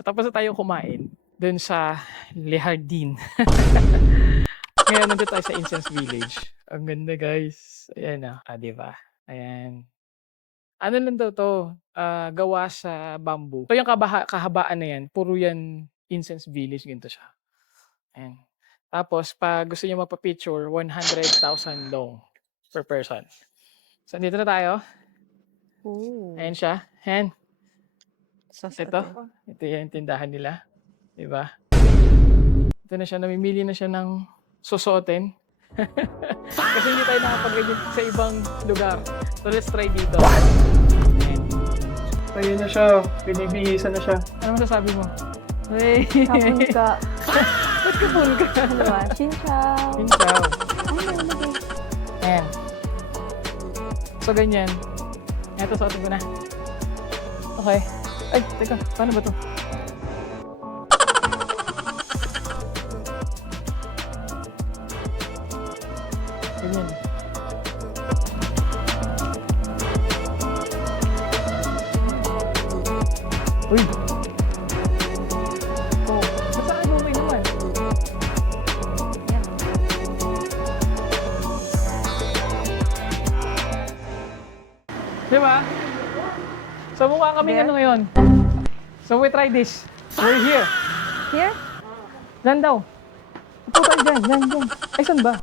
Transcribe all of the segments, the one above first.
So tapos na tayo kumain dun sa Le Jardin. Ngayon nandito tayo sa Incense Village. Ang ganda guys. Ayan di ba? Ayan. Ano lang daw 'to, gawa sa bamboo. So yung kahabaan na yan, puro yan Incense Village, ganito siya. Ayan. Tapos 'pag gusto niyo magpa-picture, 100,000 dong per person. So andito na tayo. Ayan siya. Ayan. Ito yung tindahan nila. 'Di ba? Ito na siya, namimili na siya ng susuotin. Kasi hindi tayo nakapag-edit sa ibang lugar. So let's try dito. Ayan. So yun na siya, binibihisan na siya. Ano masasabi mo? Hey. Kapun ka. Ba't kapun ka? Ano ba? Chin-chow. Pinsaw. Ay, nalagay. Ayan. So ganyan. Ito, suotin ko na. Okay. Ay, teka, paano ba to? Ganyan. Uy! Oh, ba't sa akin okay naman? Yan. Di ba? So mukha kaming There? ano ngayon. So we try this. We're here. Here? Diyan daw. Upo tayo dyan. Dyan. Ay, saan ba?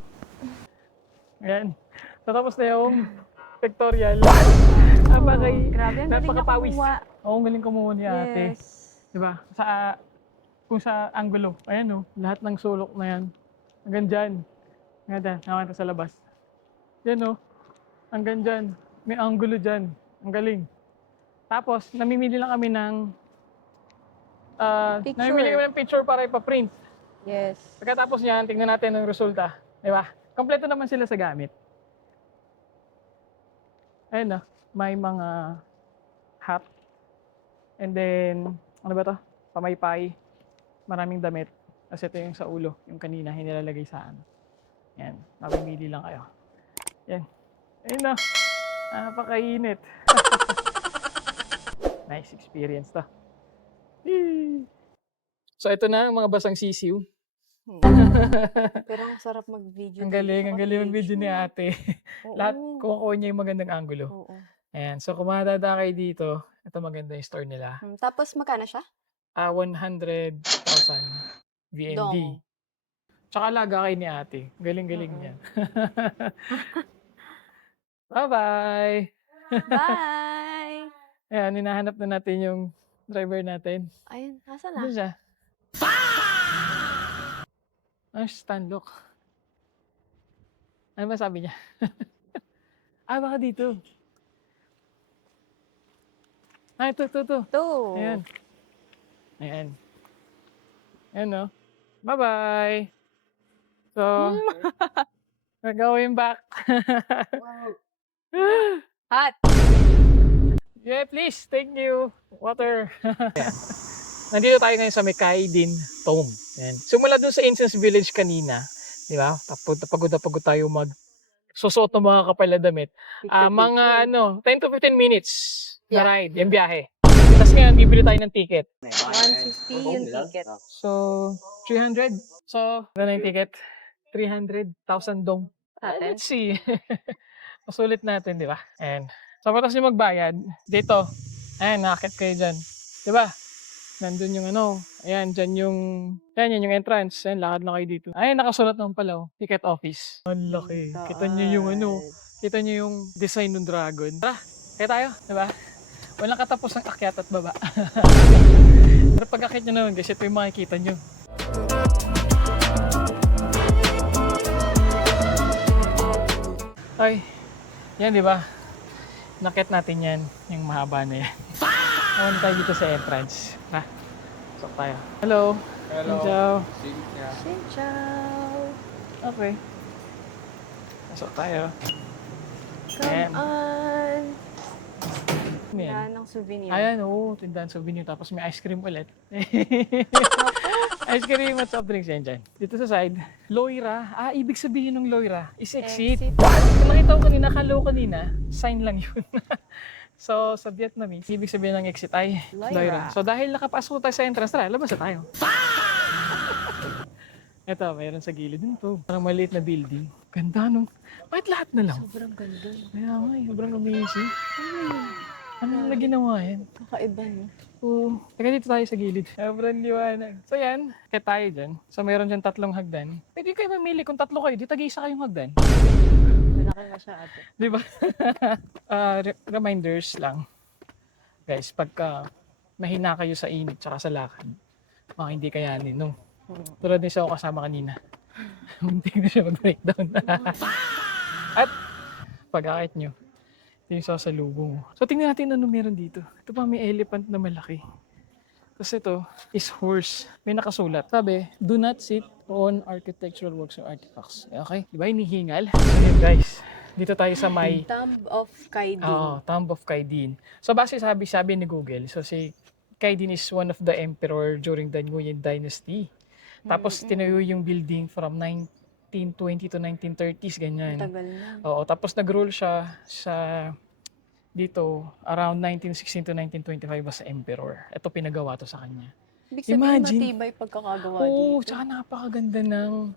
Ayan. So tapos na yung pictorial. Grabe, ang galing niya Napakapawis. kumuha. Oo, ang galing kumuha ni ate. Yes. Diba? Kung sa angulo. Ayan lahat ng sulok na yan. Hanggang dyan. Hanggang dyan. Nakakita sa labas. Yan hanggang dyan. May angulo dyan. Ang galing. Tapos, namimili lang kami ng Picture. namimili kami ng picture para ipa-print. Yes. Pagkatapos niyan, tingnan natin ang resulta. Diba? Kompleto naman sila sa gamit. Ayun may mga hat. And then, ano ba to? Pamaypay. Maraming damit. Kasi ito yung sa ulo. Yung kanina, hinilalagay sa ano. Yan. Mamimili lang kayo. Yan. Ayun napakainit. Nice experience to. So ito na ang mga basang sisiw. Pero ang sarap mag-video. Ang galing mag-video ni ate. Oo. Lahat kukuha niya yung magandang angulo. Oo. Ayan, so kung madada kayo dito, ito maganda yung store nila. Tapos magkano siya? 100,000 VND. Dong. Tsaka alaga kayo ni ate. Galing-galing niya. Bye-bye! Bye! Ayan, hinahanap na natin yung driver natin. Ayun, nasa Ano na? siya? Ano siya, stand-lock? Ano ba sabi niya? Baka dito. Ito. Ito. Ayan. Ayan Bye-bye! So, we're going back. Hot. Yeah, please. Thank you. Water. Nandito tayo ngayon sa Mekaidin Tomb. Ayan. Simula dun sa Incense Village kanina, di ba? Pagod na pagod tayo susot ng mga kapal na damit. Mga 10 to 15 minutes na ride, yung biyahe. Tapos ngayon, bibili tayo ng ticket. 150 yung ticket. So, 300. So, ano yung ticket? 300,000 dong. Let's see. Masulit natin, di ba? And, so, patas yung magbayad, dito, ayan, nakakit kayo dyan. Di ba? Nandun yung ayan, dyan yung entrance. Ayan, lakad na kayo dito. Ayan, nakasulat naman pala, ticket office. Ang laki. Kita nyo yung kita nyo yung design ng dragon. Tara, kaya tayo, di ba? Walang katapos ng akyat at baba. Pero pag akit nyo naman, guys, ito yung makikita nyo. Ay, yan di ba? Nakit natin yan, yung mahaba na yan. Naman tayo dito sa entrance. Pasok tayo. Hello. Hello. Chin-chow. Okay. Pasok tayo. Come on. Ano yan? Yan ang souvenir. Ayan, tindahan souvenir. Tapos may ice cream ulit. Ice cream at soft drinks yan dyan. Dito sa side, Loira. Ibig sabihin ng Loira is exit. Exit. Kung nakita ko kanina, kalo kanina, sign lang yun. So, sa Vietnamese, ibig sabihin ng exit ay Loira. So, dahil nakapasok tayo sa entrance, tara, labas na tayo. Ito, mayroon sa gilid nito. Parang maliit na building. Ganda, no? Bakit lahat na lang? Sobrang ganda. Kaya nga, sobrang amazing. Ano na ginawa yan? Kakaiba, no? Oo. Teka, dito tayo sa gilid. Sobrang liwanag. So yan, kaya tayo dyan. So meron dyan 3 hagdan. Pwede kayo mamili kung 3 kayo. Di tag-isa kayong hagdan. Malaki masyado. Di ba? Reminders lang. Guys, pagka mahina kayo sa init tsaka sa lakad, baka hindi kayanin, no? Tulad din siya ako kasama kanina. Hindi na siya mag-breakdown. At pagkakait nyo, ito yung sasalubong. So tingnan natin ano meron dito. Ito pa may elephant na malaki. Tapos ito is horse. May nakasulat. Sabi, do not sit on architectural works or artifacts. Okay? Diba hinihingal? So yun guys. Dito tayo sa may Tomb of Kaidin. Tomb of Kaidin. So base sabi ni Google, so si Kaidin is one of the emperor during the Nguyen Dynasty. Tapos tinayo yung building from 1920 to 1930s, ganyan. Tagal na. Oo, tapos nag-rule siya sa dito around 1916 to 1925 as emperor. Ito pinagawa to sa kanya. Ibig sabihin, Imagine. matibay pagkakagawa Oo, dito. tsaka napakaganda ng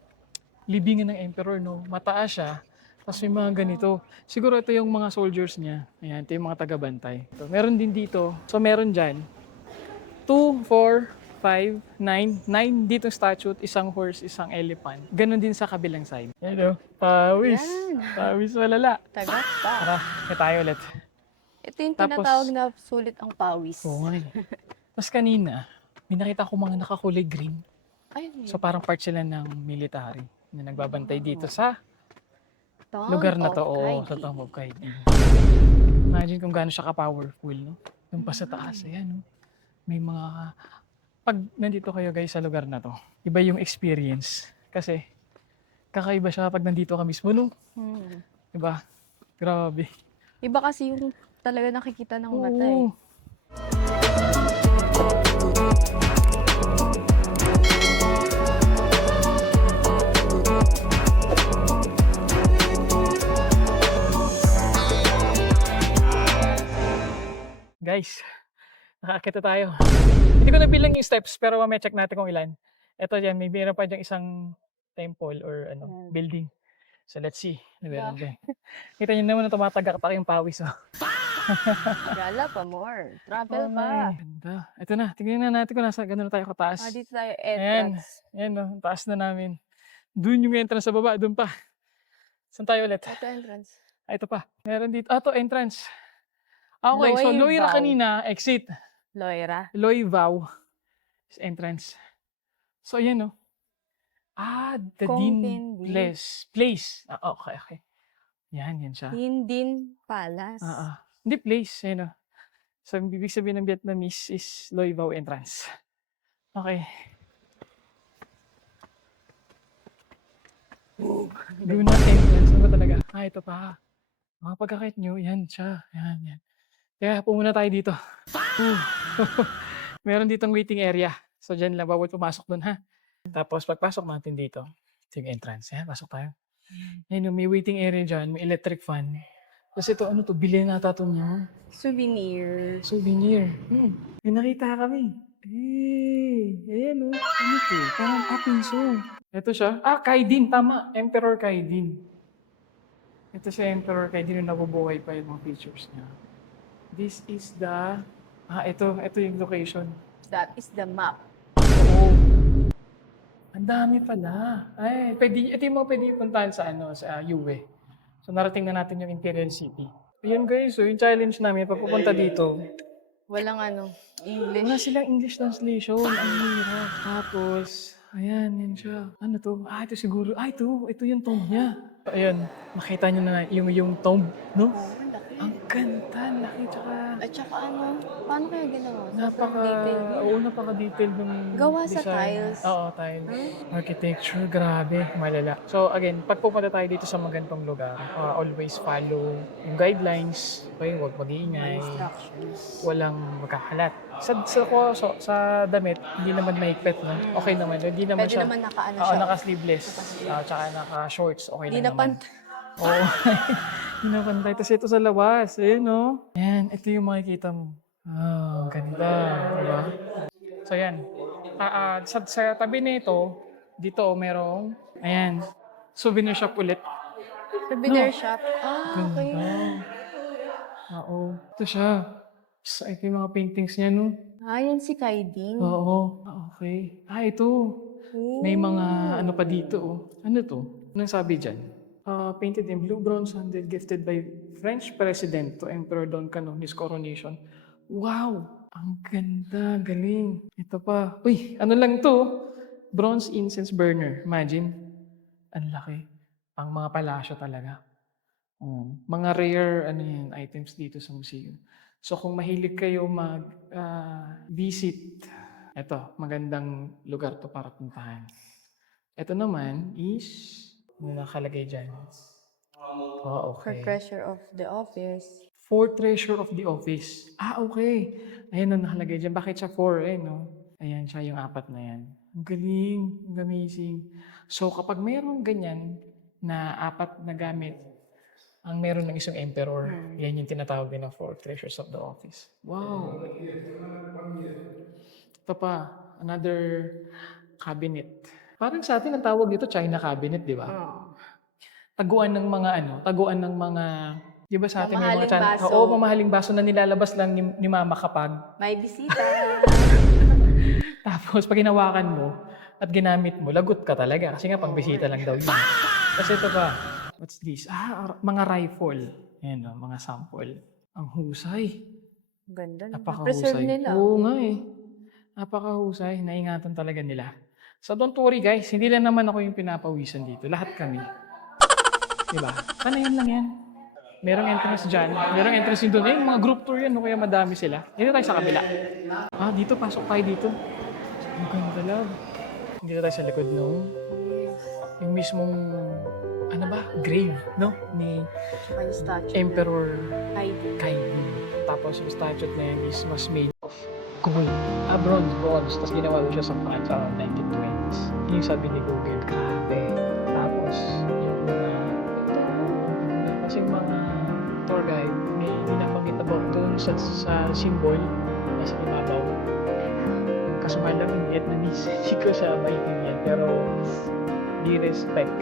libingan ng emperor, no? Mataas siya. Tapos may mga ganito. Siguro ito yung mga soldiers niya. Ayan, ito yung mga taga-bantay. Ito, meron din dito. So meron dyan. 2, 4, 5, 9. 9 dito statue, isang horse, isang elephant. Ganon din sa kabilang side. Yan o, pawis. Yan. Pawis malala. Tagat pa. Tara, kaya tayo ulit. Ito yung Tapos- tinatawag na sulit ang pawis. Oo nga eh. Tapos kanina, may nakita ko mga nakakulay green. Ayun So parang part sila ng military na nagbabantay dito sa Tomb lugar na of to. Oo, Kaidin. sa Tomb of Kaidin. Imagine kung gaano siya ka-powerful, no? Yung pa sa taas, ayan, no? May mga... Pag nandito kayo guys sa lugar na to, iba yung experience. Kasi kakaiba siya pag nandito ka mismo, no? Diba? Grabe. Iba kasi yung talaga nakikita ng mata eh. Oo. Guys, nakakita tayo. Hindi ko nabilang yung steps, pero may check natin kung ilan. Ito dyan, may meron pa dyan isang temple or building. So let's see. Meron dyan. Kita nyo naman na tumatagak-tak yung pawis. Oh. Gala pa more. Travel pa. Ay, ganda. Ito na, tingnan na natin kung nasa gano'n na tayo kataas. Dito tayo Ayan, entrance. ayan no, taas na namin. Doon yung entrance sa baba, doon pa. Saan tayo ulit? Ito entrance. Ito pa. Meron dito. To entrance. Okay, so Loy Loira Vau. kanina, exit. Loira. Loy Vau is entrance. So, ayan no. The Dean Convent Place. Okay. Yan siya. Hindin Palace. Hindi place, ayan no. So, ang ibig sabihin ng Vietnamese is Loy Vau entrance. Okay. Doon na entrance. Ano ba talaga? Ito pa. Mga pagkakait nyo, yan siya. Yan. Kaya pumuna tayo dito. Meron ditong waiting area. So dyan lang, bawal pumasok dun ha. Tapos pagpasok natin dito, ito yung entrance. Yan, pasok tayo. Yan, may waiting area dyan, may electric fan. Tapos ito, ano to, bilhin nata ito niya. Souvenir. May nakita kami. Ayan o. Ano to? Parang piso. Ito siya. Kaidin, tama. Emperor Kaidin. Ito si Emperor Kaidin yung nabubuhay pa yung mga pictures niya. This is the... ito yung location. That is the map. Oo. Ang dami pala. Ito yung mga pwede puntahan sa UWE. So narating na natin yung Imperial City. Ayan guys, so yung challenge namin, papupunta dito. Walang English. Wala silang English translation. Ang hirap. Tapos, ayan, yan siya. Ano to? Ito siguro. Ito yung tomb niya. Ayan, makita nyo na yung tomb, no? Laki. Ang ganda, laki, tsaka... At saka paano kaya ginawa? Napaka-detailed ng Gawa sa design. tiles. Oo, tiles. Architecture, grabe, malala. So again, pag pupunta tayo dito sa magandang lugar, always follow yung guidelines. Okay, huwag mag-iingay. Instructions. Walang magkakalat. Sa damit, hindi naman mahigpit, no? Okay naman. Hindi naman Pwede siya. naman naka-ano Oo, siya. naka-sleeveless. Tsaka naka-shorts, okay Hindi lang na naman. Oo. Pinapantay. Tapos ito sa labas. Ayun, no? Ayan, ito yung makikita mo. Ah, ganda. Diba? So, yan. Sa tabi nito, dito merong, ayan, souvenir shop ulit. Souvenir No? shop. Ah, okay. Ganda. Oo. Ito siya. So, ito yung mga paintings niya, no? Ah, yan si Kaiding. Oo. Okay. Ito. May mga ano pa dito, oh. Ano to? Anong sabi dyan? Painted in blue bronze handed gifted by French President to Emperor Don Cano, his coronation. Wow! Ang ganda, galing. Ito pa. Uy, ano lang to? Bronze incense burner. Imagine. Ang laki. Ang mga palasyo talaga. Mga rare ano yan, items dito sa museum. So kung mahilig kayo mag-visit, ito, magandang lugar to para puntahan. Ito naman is, ano nakalagay dyan? Oh, For okay. treasure of the office. For treasure of the office. Okay. Ayan ang nakalagay dyan. Bakit siya 4 no? Ayan siya yung 4 na yan. Ang galing. Ang amazing. So kapag mayroong ganyan na 4 na gamit, ang meron ng isang emperor, yan yung tinatawag din na 4 treasures of the office. Wow. Ito pa, another cabinet. Parang sa atin ang tawag dito China cabinet, di ba? Taguan ng mga taguan ng mga, di ba sa atin may mga Mamahaling baso. Oo, mamahaling baso na nilalabas lang ni mama kapag. May bisita. Tapos pag hinawakan mo at ginamit mo, lagot ka talaga kasi nga pang bisita lang daw yun. Kasi ito pa, what's this? Mga rifle. Ayan mga sample. Ang husay. Ganda. Napakahusay. nila. Oo nga eh. Napakahusay. Naingatan talaga nila. So don't worry guys, hindi lang naman ako yung pinapawisan dito. Lahat kami. Diba? Sana yan lang yan. Merong entrance dyan. Merong entrance din doon. Eh, mga group tour yan. No? Kaya madami sila. Dito tayo sa kabila. Dito. Pasok tayo dito. Ang ganda lang. Dito tayo sa likod no. Yung mismong, ano ba? Grave, no? Ni Tsaka yung statue. Emperor Kaiding. Kaiding. Tapos yung statue na yan was made of gold. Bronze. Tapos ginawa ko siya sa France around 1920s. Yung sabi ni Google, grabe. Tapos yung kasi mga tour guide, may binabanggit about doon sa symbol nasa ibabaw. Kaso nga lang yung Vietnamese, hindi ko siya maintindihan. Pero they respect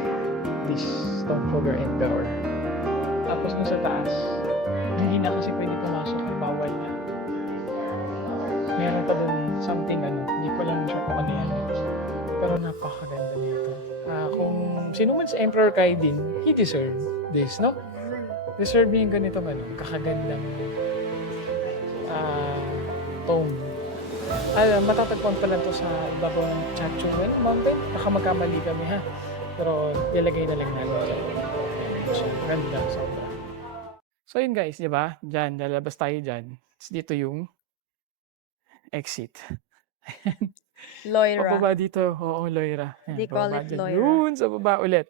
this Stormfogger Emperor. Tapos nung sa taas, hindi na kasi pwede pumasok ay bawal na. Meron pa doon something hindi ko lang sure kung ano yan. Pero napakaganda nito. Kung sino man si Emperor Kaidin, he deserve this, no? Deserve yung ganito kakagandang tomb. Matatagpuan pala to sa ibabaw ng Chachuan Mountain. Baka magkamali kami ha. Pero ilagay na lang namin dyan. So, ganda, sobra. So yun guys, di ba? Diyan, lalabas tayo dyan. Dito yung exit. Loira. Pababa dito. Oo, Loira. Yan, They call pababa it dyan. Loira. Yun, sa baba ulit.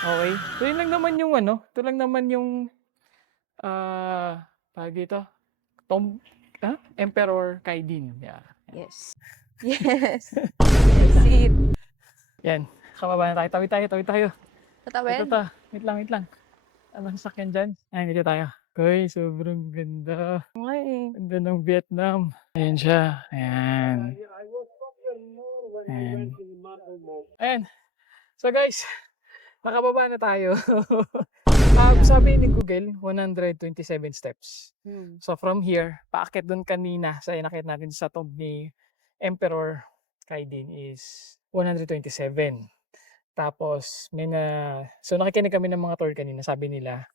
Okay. So yun lang naman yung ito lang naman yung tawag dito. Emperor Kaidin. Yeah. Yes. Yes. That's it. Yan. Kababa na tayo. Tawid tayo. Tatawin? Ito. Wait lang. Anong sakyan dyan? Ayan, dito tayo. Okay, sobrang ganda. Ay. Ganda ng Vietnam. Ayan siya. Ayan. Ayan. So guys, nakababa na tayo. Sabi ni Google, 127 steps. So from here, paakyat doon kanina sa inakit natin sa tomb ni Emperor Kaidin is 127. Tapos, so nakikinig kami ng mga tour kanina, sabi nila,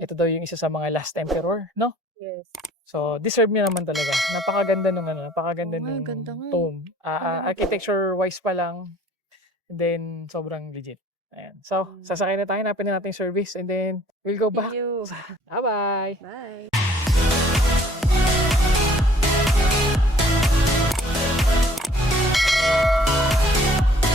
ito daw yung isa sa mga last emperor, no? Yes. So, deserve niya naman talaga. Napakaganda nung napakaganda nung ganda nga eh. tomb. Architecture-wise pa lang, and then sobrang legit. Ayan. So, sasakay na tayo, napin na natin yung service, and then we'll go back. See you. Bye-bye! Bye.